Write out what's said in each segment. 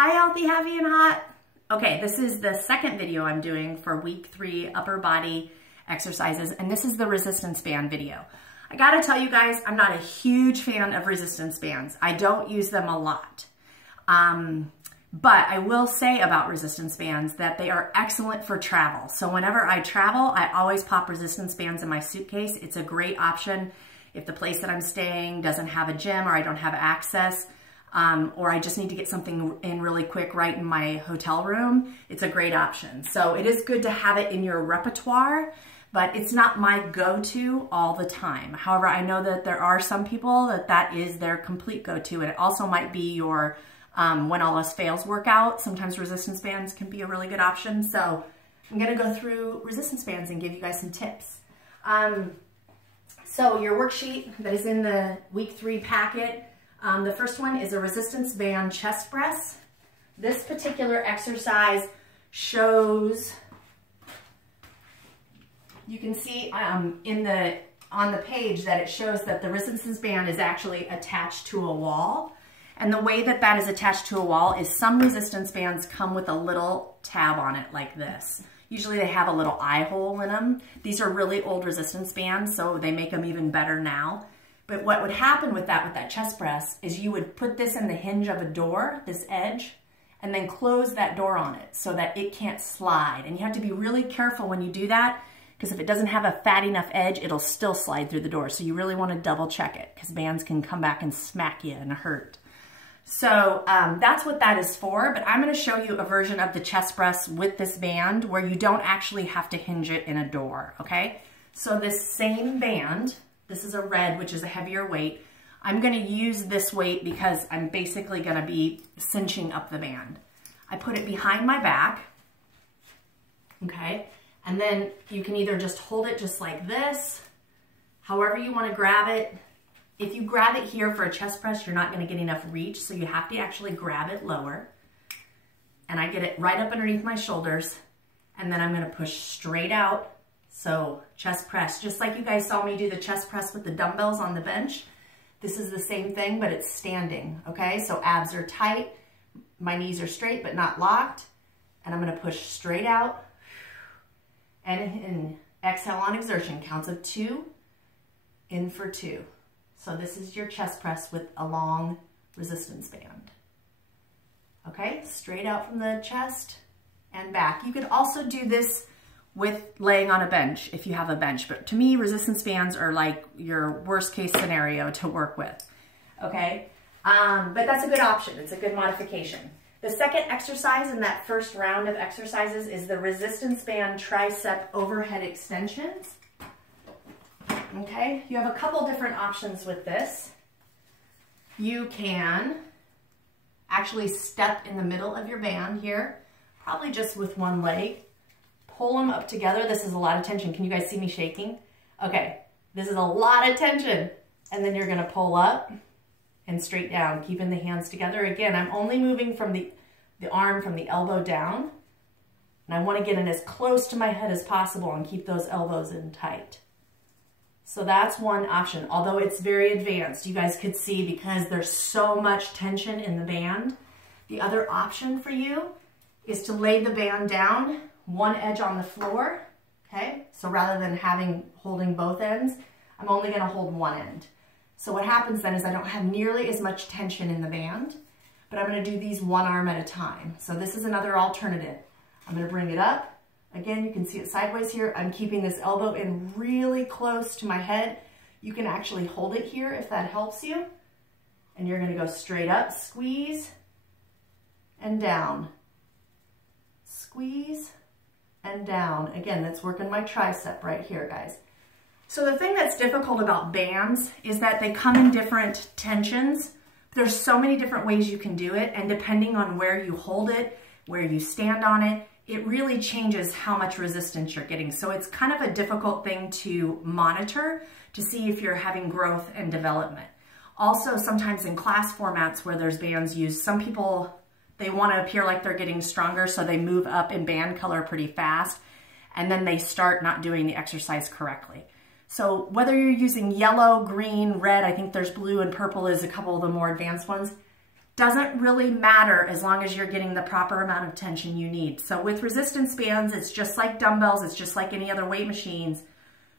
Hi, healthy, happy, and hot. Okay, this is the second video I'm doing for week 3 upper body exercises, and this is the resistance band video. I gotta tell you guys, I'm not a huge fan of resistance bands. I don't use them a lot. But I will say about resistance bands that they are excellent for travel. So whenever I travel, I always pop resistance bands in my suitcase. It's a great option if the place that I'm staying doesn't have a gym or I don't have access. Or I just need to get something in really quick right in my hotel room, it's a great option. So it is good to have it in your repertoire, but it's not my go-to all the time. However, I know that there are some people that is their complete go-to, and it also might be your when all else fails workout. Sometimes resistance bands can be a really good option. So I'm gonna go through resistance bands and give you guys some tips. So your worksheet that is in the week 3 packet, the first one is a resistance band chest press. This particular exercise shows, you can see on the page that it shows that the resistance band is actually attached to a wall. And the way that that is attached to a wall is some resistance bands come with a little tab on it like this. Usually they have a little eye hole in them. These are really old resistance bands, so they make them even better now. But what would happen with that chest press is you would put this in the hinge of a door, this edge, and then close that door on it so that it can't slide. And you have to be really careful when you do that, because if it doesn't have a fat enough edge, it'll still slide through the door. So you really want to double check it, because bands can come back and smack you and hurt. So that's what that is for, but I'm going to show you a version of the chest press with this band where you don't actually have to hinge it in a door, okay? So this same band, this is a red, which is a heavier weight. I'm gonna use this weight because I'm basically gonna be cinching up the band. I put it behind my back, okay? And then you can either just hold it just like this, however you wanna grab it. If you grab it here for a chest press, you're not gonna get enough reach, so you have to actually grab it lower. And I get it right up underneath my shoulders, and then I'm gonna push straight out. So chest press, just like you guys saw me do the chest press with the dumbbells on the bench, this is the same thing, but it's standing, okay? So abs are tight, my knees are straight but not locked, and I'm gonna push straight out, and exhale on exertion, counts of 2, in for 2. So this is your chest press with a long resistance band. Okay, straight out from the chest and back. You could also do this with laying on a bench if you have a bench. But to me, resistance bands are like your worst case scenario to work with, okay? But that's a good option. It's a good modification. The second exercise in that first round of exercises is the resistance band tricep overhead extensions, okay? You have a couple different options with this. You can actually step in the middle of your band here, probably just with one leg. Pull them up together. This is a lot of tension. Can you guys see me shaking? Okay, this is a lot of tension. And then you're gonna pull up and straight down, keeping the hands together. Again, I'm only moving from the arm from the elbow down. And I wanna get in as close to my head as possible and keep those elbows in tight. So that's one option, although it's very advanced. You guys could see because there's so much tension in the band. The other option for you is to lay the band down, one edge on the floor, okay? So rather than holding both ends, I'm only gonna hold one end. So what happens then is I don't have nearly as much tension in the band, but I'm gonna do these one arm at a time. So this is another alternative. I'm gonna bring it up. Again, you can see it sideways here. I'm keeping this elbow in really close to my head. You can actually hold it here if that helps you. And you're gonna go straight up, squeeze, and down. Squeeze, and down. Again, that's working my tricep right here, guys. So the thing that's difficult about bands is that they come in different tensions. There's so many different ways you can do it, and depending on where you hold it, where you stand on it, it really changes how much resistance you're getting. So it's kind of a difficult thing to monitor to see if you're having growth and development. Also, sometimes in class formats where there's bands used, some people, they want to appear like they're getting stronger, so they move up in band color pretty fast, and then they start not doing the exercise correctly. So whether you're using yellow, green, red, I think there's blue and purple is a couple of the more advanced ones, Doesn't really matter as long as you're getting the proper amount of tension you need. So with resistance bands, it's just like dumbbells, it's just like any other weight machines.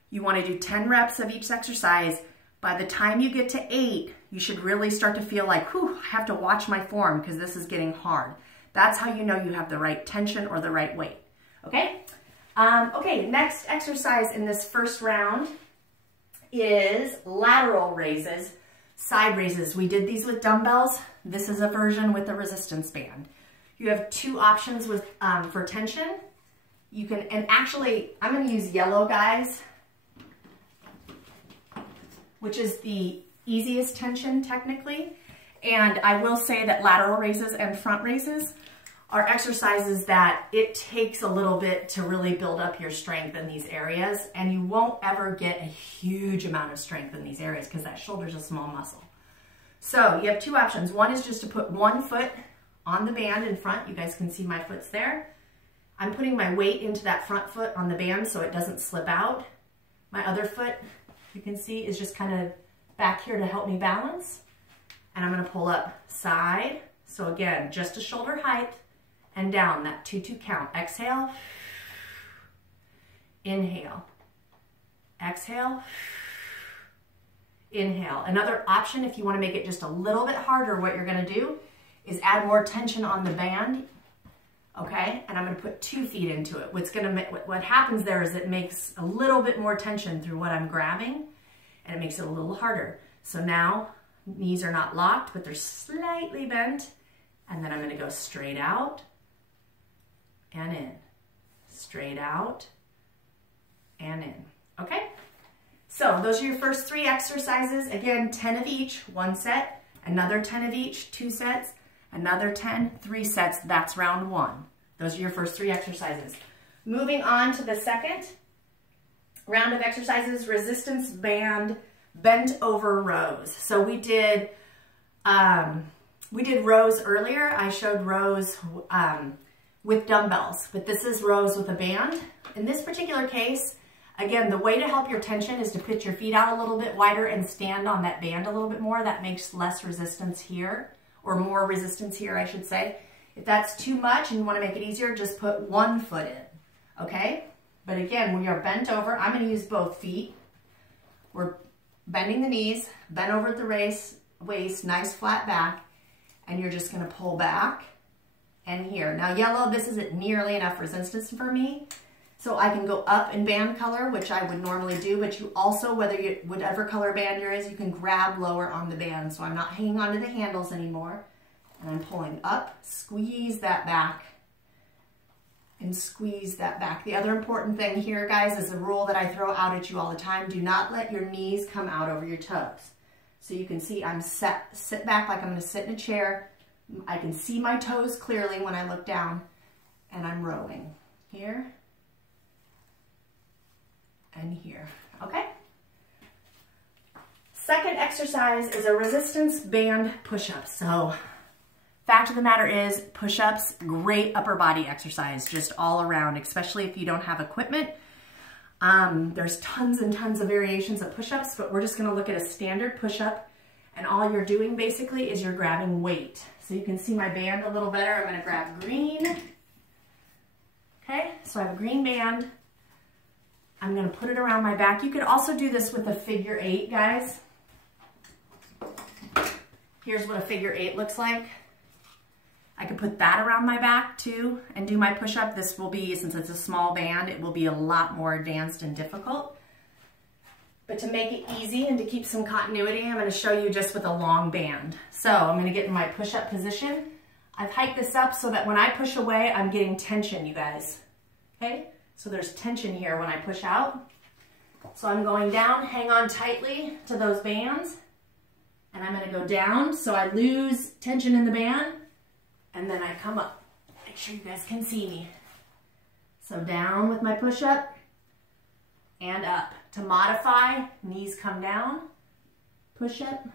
You want to do 10 reps of each exercise. By the time you get to 8, you should really start to feel like, whew, I have to watch my form because this is getting hard. That's how you know you have the right tension or the right weight, okay? Okay, next exercise in this first round is lateral raises, side raises. We did these with dumbbells. This is a version with a resistance band. You have 2 options with for tension. You can, and actually, I'm going to use yellow, guys, which is the easiest tension technically. And I will say that lateral raises and front raises are exercises that it takes a little bit to really build up your strength in these areas, and you won't ever get a huge amount of strength in these areas because that shoulder is a small muscle. So you have 2 options. One is just to put one foot on the band in front. You guys can see my foot's there. I'm putting my weight into that front foot on the band so it doesn't slip out. My other foot, you can see, is just kind of back here to help me balance. And I'm going to pull up side. So again, just a shoulder height and down, that 2-2 count. Exhale, inhale, exhale, inhale. Another option, if you want to make it just a little bit harder, what you're going to do is add more tension on the band, okay? And I'm going to put 2 feet into it. What happens there is it makes a little bit more tension through what I'm grabbing, and it makes it a little harder. So now, knees are not locked, but they're slightly bent, and then I'm going to go straight out and in, straight out and in, okay? So those are your first 3 exercises. Again, 10 of each, 1 set, another 10 of each, 2 sets, another 10, 3 sets. That's round 1. Those are your first 3 exercises. Moving on to the second round of exercises, resistance band bent over rows. So we did rows earlier. I showed rows with dumbbells, but this is rows with a band. In this particular case, again, the way to help your tension is to put your feet out a little bit wider and stand on that band a little bit more. That makes less resistance here, or more resistance here, I should say. If that's too much and you want to make it easier, just put 1 foot in, okay? But again, when you're bent over, I'm going to use both feet. We're bending the knees, bent over at the waist, nice flat back, and you're just going to pull back and here. Now yellow, this isn't nearly enough resistance for me, so I can go up in band color, which I would normally do, but you also, whatever color band yours is, you can grab lower on the band. So I'm not hanging onto the handles anymore, and I'm pulling up, squeeze that back, and squeeze that back. The other important thing here, guys, is a rule that I throw out at you all the time. Do not let your knees come out over your toes. So you can see I'm sit back like I'm going to sit in a chair. I can see my toes clearly when I look down, and I'm rowing here and here, okay? Second exercise is a resistance band push-up. So fact of the matter is, push-ups, great upper body exercise, just all around, especially if you don't have equipment. There's tons and tons of variations of push-ups, but we're just gonna look at a standard push-up, and all you're doing basically is you're grabbing weight. So you can see my band a little better. I'm gonna grab green. Okay, so I have a green band. I'm gonna put it around my back. You could also do this with a figure 8, guys. Here's what a figure 8 looks like. I could put that around my back too and do my push-up. This will be, since it's a small band, it will be a lot more advanced and difficult. But to make it easy and to keep some continuity, I'm gonna show you just with a long band. So I'm gonna get in my push-up position. I've hiked this up so that when I push away, I'm getting tension, you guys, okay? So there's tension here when I push out. So I'm going down, hang on tightly to those bands, and I'm gonna go down so I lose tension in the band, and then I come up. Make sure you guys can see me. So down with my push-up, and up. To modify, knees come down, push-up,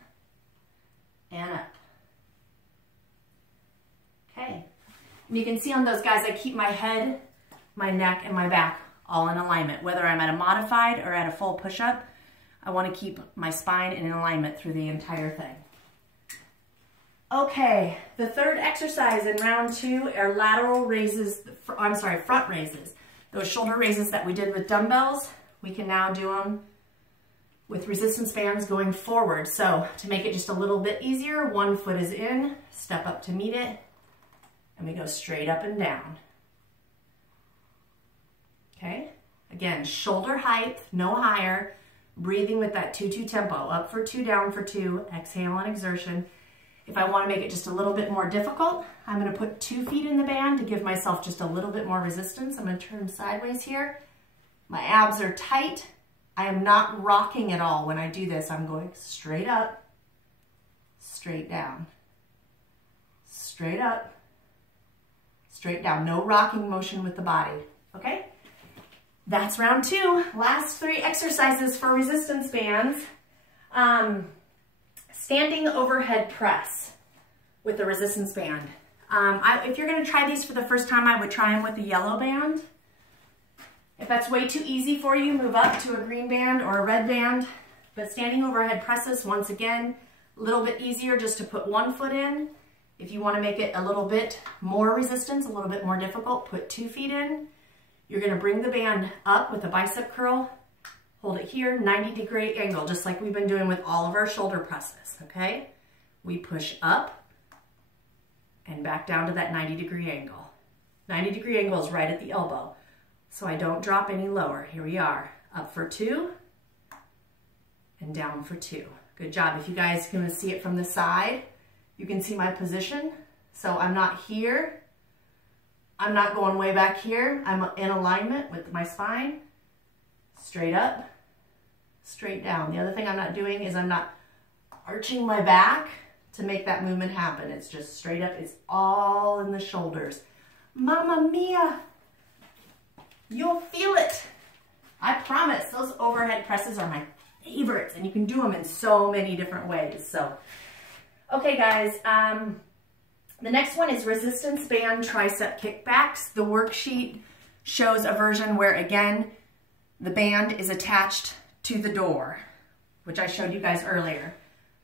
and up. Okay. And you can see on those guys, I keep my head, my neck, and my back all in alignment. Whether I'm at a modified or at a full push-up, I want to keep my spine in alignment through the entire thing. Okay, the third exercise in round 2 are lateral raises, front raises. Those shoulder raises that we did with dumbbells, we can now do them with resistance bands going forward. So to make it just a little bit easier, one foot is in, step up to meet it, and we go straight up and down. Okay, again, shoulder height, no higher, breathing with that 2-2 tempo, up for 2, down for 2, exhale on exertion. If I want to make it just a little bit more difficult, I'm going to put 2 feet in the band to give myself just a little bit more resistance. I'm going to turn sideways here. My abs are tight. I am not rocking at all when I do this. I'm going straight up, straight down, straight up, straight down. No rocking motion with the body, okay? That's round 2. Last 3 exercises for resistance bands. Standing overhead press with the resistance band. If you're going to try these for the first time, I would try them with the yellow band. If that's way too easy for you, move up to a green band or a red band. But standing overhead presses, once again, a little bit easier just to put 1 foot in. If you want to make it a little bit more resistance, a little bit more difficult, put 2 feet in. You're going to bring the band up with a bicep curl. Hold it here, 90-degree angle, just like we've been doing with all of our shoulder presses, okay? We push up and back down to that 90-degree angle. 90-degree angle is right at the elbow, so I don't drop any lower. Here we are, up for 2 and down for 2. Good job. If you guys can see it from the side, you can see my position. So I'm not here. I'm not going way back here. I'm in alignment with my spine. Straight up, straight down. The other thing I'm not doing is I'm not arching my back to make that movement happen. It's just straight up. It's all in the shoulders. Mamma mia! You'll feel it. I promise. Those overhead presses are my favorites, and you can do them in so many different ways. So, okay, guys. The next one is resistance band tricep kickbacks. The worksheet shows a version where, again, the band is attached to the door, which I showed you guys earlier,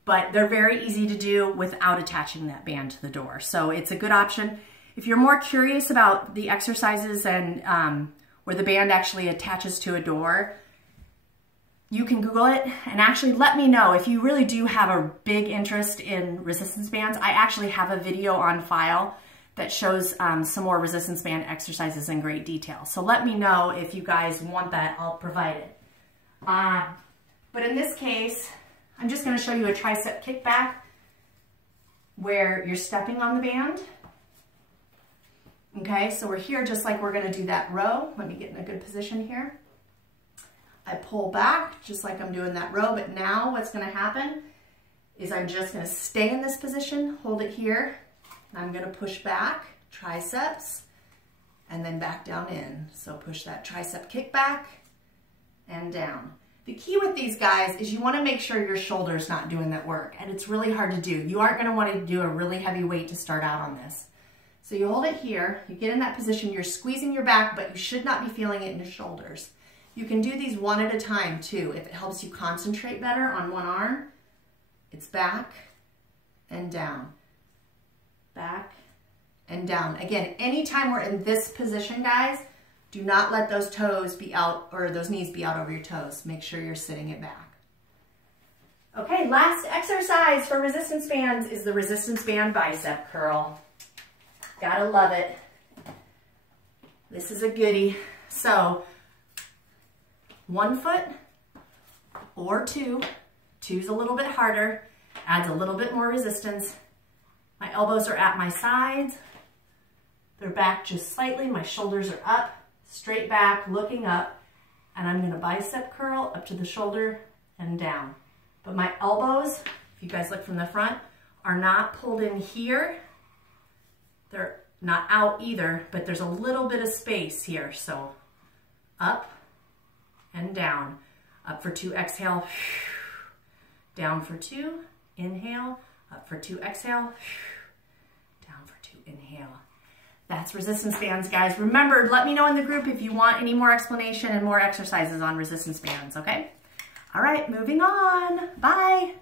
but they're very easy to do without attaching that band to the door. So it's a good option. If you're more curious about the exercises and where the band actually attaches to a door, you can Google it and actually let me know if you really do have a big interest in resistance bands. I actually have a video on file that shows some more resistance band exercises in great detail. So let me know if you guys want that, I'll provide it. But in this case, I'm just gonna show you a tricep kickback where you're stepping on the band. Okay, so we're here just like we're gonna do that row. Let me get in a good position here. I pull back just like I'm doing that row, but now what's gonna happen is I'm just gonna stay in this position, hold it here. I'm gonna push back, triceps, and then back down in. So push that tricep kick back and down. The key with these guys is you wanna make sure your shoulder's not doing that work, and it's really hard to do. You aren't gonna wanna do a really heavy weight to start out on this. So you hold it here, you get in that position, you're squeezing your back, but you should not be feeling it in your shoulders. You can do these one at a time too. If it helps you concentrate better on one arm, it's back and down. Back and down. Again, anytime we're in this position, guys, do not let those toes be out or those knees be out over your toes. Make sure you're sitting it back. Okay, last exercise for resistance bands is the resistance band bicep curl. Gotta love it. This is a goodie. So 1 foot or 2. 2's a little bit harder, adds a little bit more resistance. My elbows are at my sides. They're back just slightly. My shoulders are up, straight back, looking up. And I'm gonna bicep curl up to the shoulder and down. But my elbows, if you guys look from the front, are not pulled in here. They're not out either, but there's a little bit of space here. So up and down. Up for 2, exhale. Down for 2, inhale. Up for 2, exhale. Down for 2, inhale. That's resistance bands, guys. Remember, let me know in the group if you want any more explanation and more exercises on resistance bands, okay? All right, moving on. Bye.